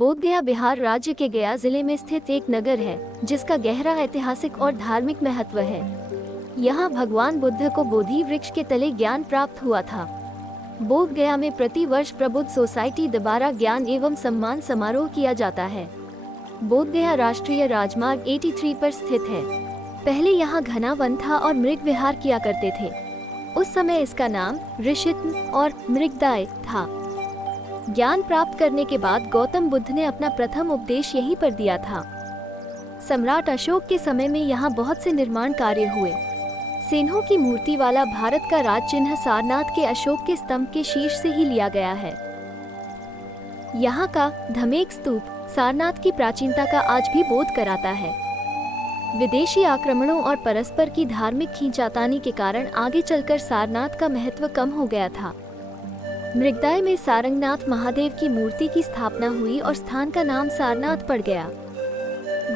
बोधगया बिहार राज्य के गया जिले में स्थित एक नगर है जिसका गहरा ऐतिहासिक और धार्मिक महत्व है। यहाँ भगवान बुद्ध को बोधि वृक्ष के तले ज्ञान प्राप्त हुआ था। बोधगया में प्रति वर्ष प्रबुद्ध सोसाइटी द्वारा ज्ञान एवं सम्मान समारोह किया जाता है। बोधगया राष्ट्रीय राजमार्ग 83 पर स्थित है। पहले यहाँ घना वन था और मृग विहार किया करते थे। उस समय इसका नाम ऋषित्म और मृगदाय था। ज्ञान प्राप्त करने के बाद गौतम बुद्ध ने अपना प्रथम उपदेश यहीं पर दिया था। सम्राट अशोक के समय में यहाँ बहुत से निर्माण कार्य हुए। सिंहों की मूर्ति वाला भारत का राज चिन्ह सारनाथ के अशोक के स्तंभ के शीर्ष से ही लिया गया है। यहाँ का धमेक स्तूप सारनाथ की प्राचीनता का आज भी बोध कराता है। विदेशी आक्रमणों और परस्पर की धार्मिक खींचातानी के कारण आगे चलकर सारनाथ का महत्व कम हो गया था। मृगदाय में सारंगनाथ महादेव की मूर्ति की स्थापना हुई और स्थान का नाम सारनाथ पड़ गया।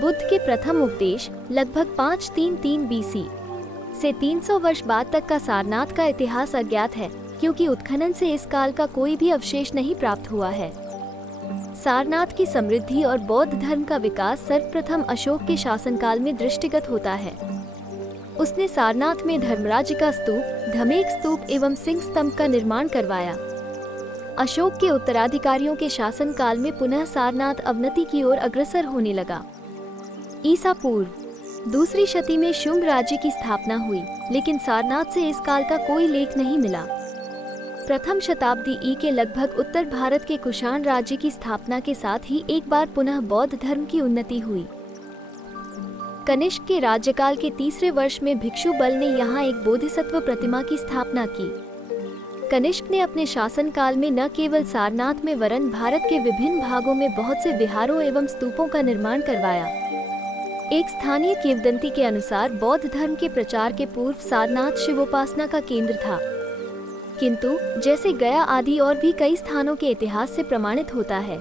बुद्ध के प्रथम उपदेश लगभग 533 BC से 300 वर्ष बाद तक का सारनाथ का इतिहास अज्ञात है, क्योंकि उत्खनन से इस काल का कोई भी अवशेष नहीं प्राप्त हुआ है। सारनाथ की समृद्धि और बौद्ध धर्म का विकास सर्वप्रथम अशोक के शासनकाल में दृष्टिगत होता है। उसने सारनाथ में धर्मराज का स्तूप, धमेक स्तूप एवं सिंह स्तंभ का निर्माण करवाया। अशोक के उत्तराधिकारियों के शासनकाल में पुनः सारनाथ अवनति की ओर अग्रसर होने लगा। ईसा पूर्व दूसरी शती में शुंग राज्य की स्थापना हुई, लेकिन सारनाथ से इस काल का कोई लेख नहीं मिला। प्रथम शताब्दी ई के लगभग उत्तर भारत के कुषाण राज्य की स्थापना के साथ ही एक बार पुनः बौद्ध धर्म की उन्नति हुई। कनिष्क के राज्यकाल के तीसरे वर्ष में भिक्षु बल ने यहाँ एक बोधिसत्व प्रतिमा की स्थापना की। कनिष्क ने अपने शासनकाल में न केवल सारनाथ में वरन भारत के विभिन्न भागों में बहुत से विहारों एवं स्तूपों का निर्माण करवाया। एक स्थानीय किंवदंती के अनुसार बौद्ध धर्म के प्रचार के पूर्व सारनाथ शिवोपासना का केंद्र था, किंतु जैसे गया आदि और भी कई स्थानों के इतिहास से प्रमाणित होता है,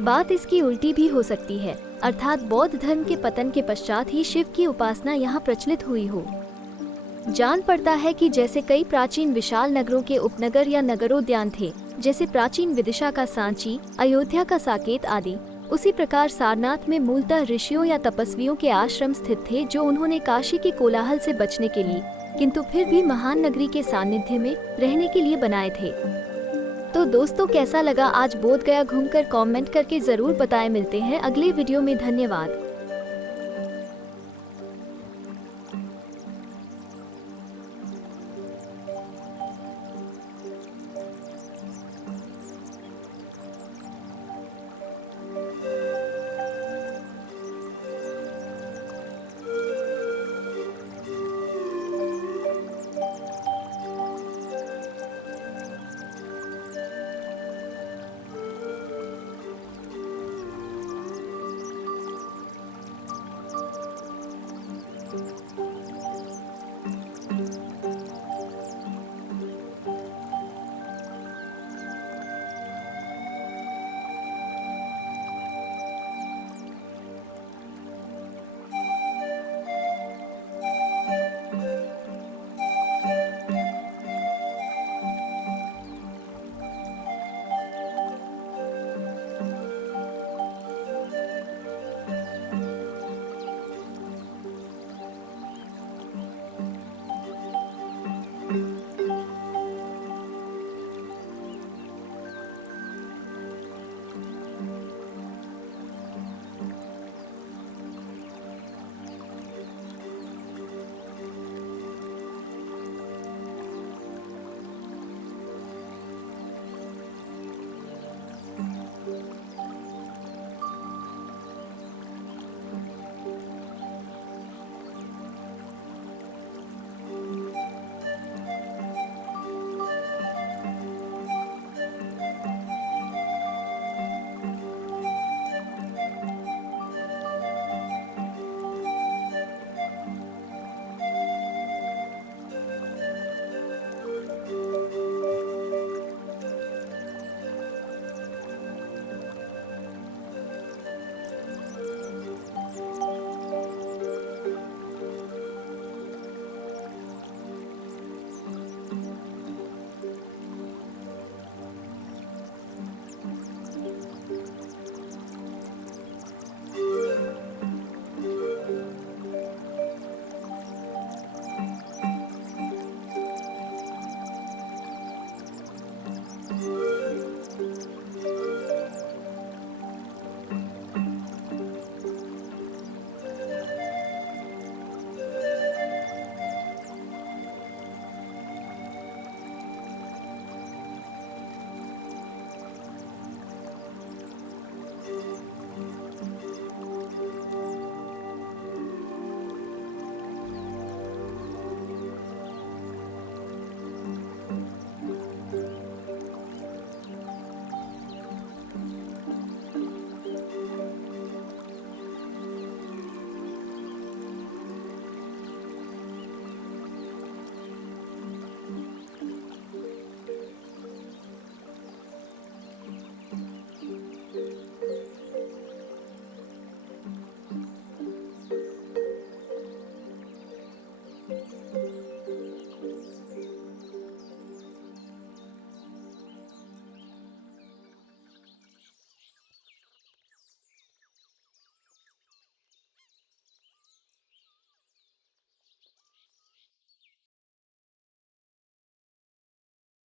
बात इसकी उल्टी भी हो सकती है, अर्थात बौद्ध धर्म के पतन के पश्चात ही शिव की उपासना यहाँ प्रचलित हुई हो। जान पड़ता है कि जैसे कई प्राचीन विशाल नगरों के उपनगर या नगरोद्यान थे, जैसे प्राचीन विदिशा का सांची, अयोध्या का साकेत आदि, उसी प्रकार सारनाथ में मूलतः ऋषियों या तपस्वियों के आश्रम स्थित थे, जो उन्होंने काशी के कोलाहल से बचने के लिए, किंतु फिर भी महान नगरी के सानिध्य में रहने के लिए बनाए थे। तो दोस्तों, कैसा लगा आज बोधगया घूमकर कमेंट करके जरूर बताएं। मिलते हैं अगले वीडियो में। धन्यवाद।